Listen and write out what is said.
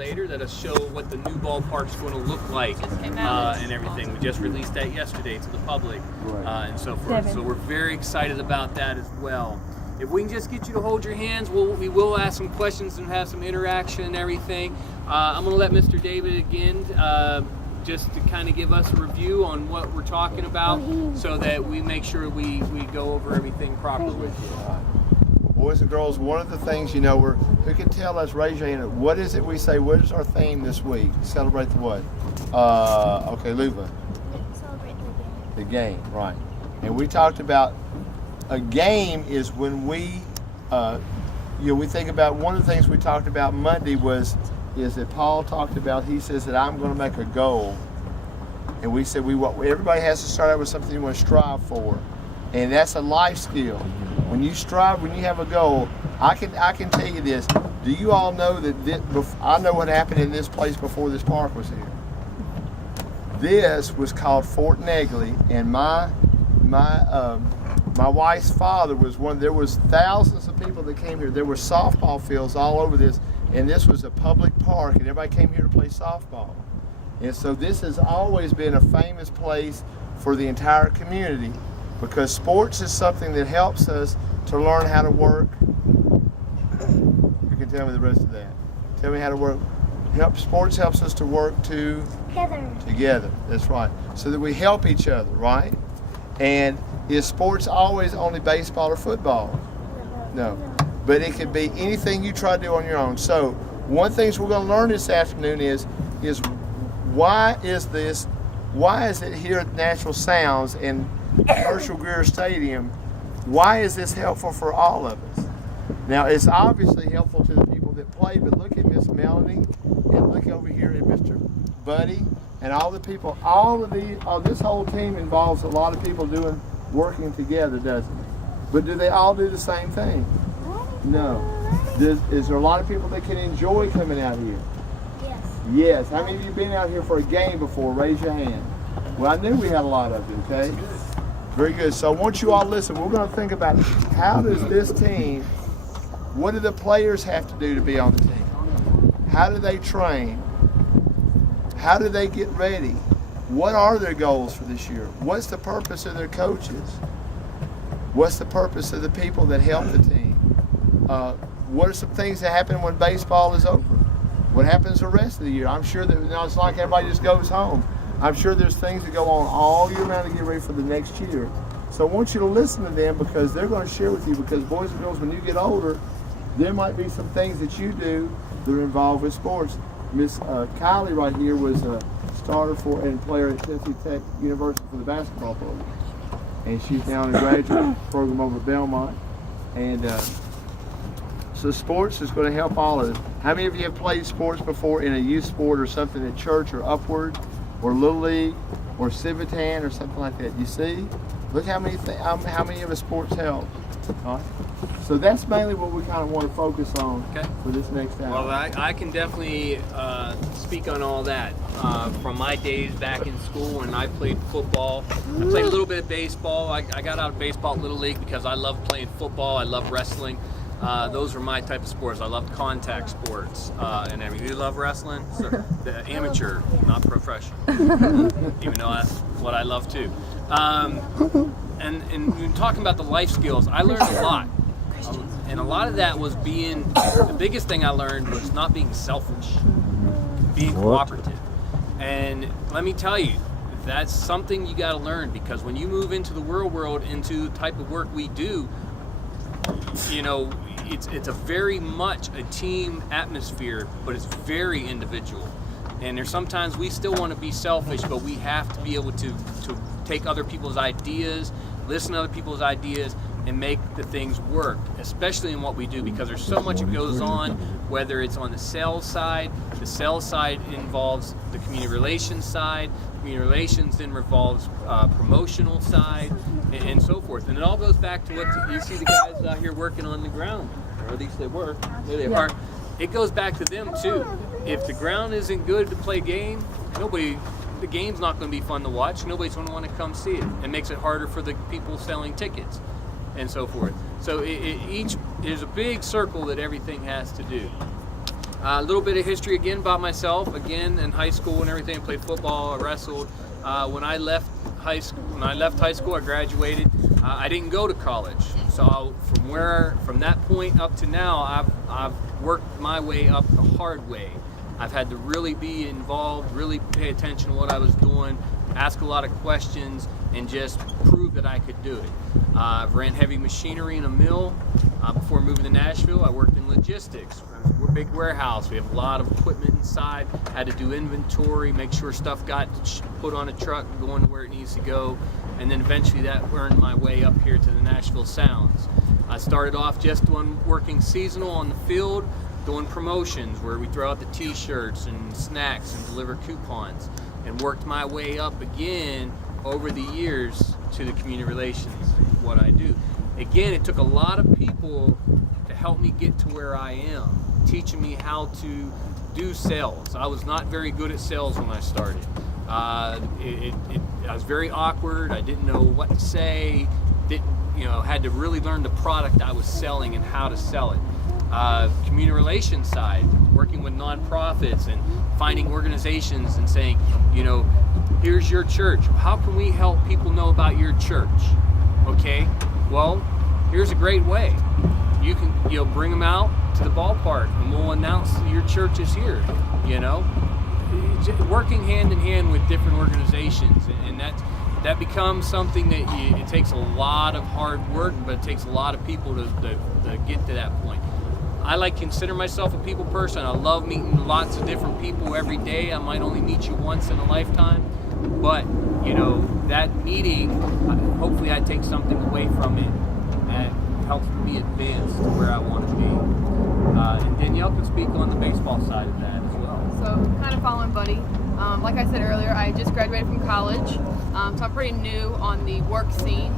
later that'll show what the new ballpark's going to look like and everything. We just released that yesterday to the public and so forth. So we're very excited about that as well. If we can just get you to hold your hands, we will ask some questions and have some interaction and everything. I'm going to let Mr. David again just to kind of give us a review on what we're talking about so that we make sure we go over everything properly with you. Boys and girls, one of the things, who can tell us, raise your hand, what is it we say, what is our theme this week? Celebrate the what? Okay, Luva. Celebrate the game. The game, right. And we talked about a game is when we think about, one of the things we talked about Monday is that Paul talked about, he says that I'm going to make a goal. And we said everybody has to start out with something you want to strive for. And that's a life skill. When you strive, when you have a goal, I can tell you this. Do you all know that I know what happened in this place before this park was here? This was called Fort Negley, and my wife's father was one. There was thousands of people that came here. There were softball fields all over this, and this was a public park, and everybody came here to play softball. And so this has always been a famous place for the entire community because sports is something that helps us to learn how to work. You can tell me the rest of that. Tell me how to work. Sports helps us to work together. That's right. So that we help each other, right? And is sports always only baseball or football? No. But it could be anything you try to do on your own. So one thing we're going to learn this afternoon is why is it here at Natural Sounds in Herschel Greer Stadium, why is this helpful for all of us? Now it's obviously helpful to the people that play, but look at Miss Melanie and look over here at Mr. Buddy and all the people, this whole team involves a lot of people working together, doesn't it? But do they all do the same thing? No. Is there a lot of people that can enjoy coming out here? Yes. Yes. How many of you have been out here for a game before? Raise your hand. Well, I knew we had a lot of you, okay? Very good. So I want you all to listen. We're going to think about how does this team, what do the players have to do to be on the team? How do they train? How do they get ready? What are their goals for this year? What's the purpose of their coaches? What's the purpose of the people that help the team? What are some things that happen when baseball is over? What happens the rest of the year? I'm sure that it's like everybody just goes home. I'm sure there's things that go on all year round to get ready for the next year. So I want you to listen to them because they're going to share with you, because boys and girls, when you get older, there might be some things that you do that are involved with sports. Miss Kylie right here was a starter and player at Tennessee Tech University for the basketball program. And she's now in a graduate program over at Belmont. And so sports is going to help all of us. How many of you have played sports before in a youth sport or something at church or Upward or Little League or Civitan or something like that? You see? Look how many of us sports help. All right? So that's mainly what we kind of want to focus on for this next hour. Well, I can definitely speak on all that. From my days back in school when I played football, I played a little bit of baseball. I got out of baseball at Little League because I loved playing football. I loved wrestling. Those were my type of sports. I loved contact sports and everything. You love wrestling? So, the amateur, not professional. Even though that's what I love too. And talking about the life skills, I learned a lot. And a lot of that was the biggest thing I learned was not being selfish, being cooperative. And let me tell you, that's something you got to learn, because when you move into the real world, into the type of work we do, it's a very much a team atmosphere, but it's very individual. And there's sometimes we still want to be selfish, but we have to be able to take other people's ideas, listen to other people's ideas, and make the things work, especially in what we do, because there's so much that goes on, whether it's on the sales side. The sales side involves the community relations side. Community relations then revolves promotional side, and so forth. And it all goes back to what you see the guys out here working on the ground, or at least they were. There they are. It goes back to them too. If the ground isn't good to play game, the game's not going to be fun to watch. Nobody's going to want to come see it. It makes it harder for the people selling tickets and so forth. So there's a big circle that everything has to do. A little bit of history again about myself. Again, in high school and everything, I played football, I wrestled. When I left high school, I graduated. I didn't go to college, so from that point up to now, I've worked my way up the hard way. I've had to really be involved, really pay attention to what I was doing, ask a lot of questions, and just prove that I could do it. I've ran heavy machinery in a mill. Before moving to Nashville, I worked in logistics. We're a big warehouse. We have a lot of equipment inside. Had to do inventory, make sure stuff got put on a truck, going where it needs to go. And then eventually that earned my way up here to the Nashville Sounds. I started off just working seasonal on the field, doing promotions where we throw out the t-shirts and snacks and deliver coupons, and worked my way up again over the years to the community relations, what I do. Again, it took a lot of people to help me get to where I am, teaching me how to do sales. I was not very good at sales when I started. I was very awkward. I didn't know what to say. Had to really learn the product I was selling and how to sell it. Community relations side, working with nonprofits and finding organizations and saying, here's your church. How can we help people know about your church? Okay, well, here's a great way. You can, bring them out to the ballpark and we'll announce your church is here, Working hand in hand with different organizations, and that becomes something that it takes a lot of hard work, but it takes a lot of people to get to that point. I consider myself a people person. I love meeting lots of different people every day. I might only meet you once in a lifetime, but that meeting, hopefully I take something away from it and helps me advance to where I want to be. And Danielle can speak on the baseball side of that as well. So kind of following Buddy. Like I said earlier, I just graduated from college, so I'm pretty new on the work scene.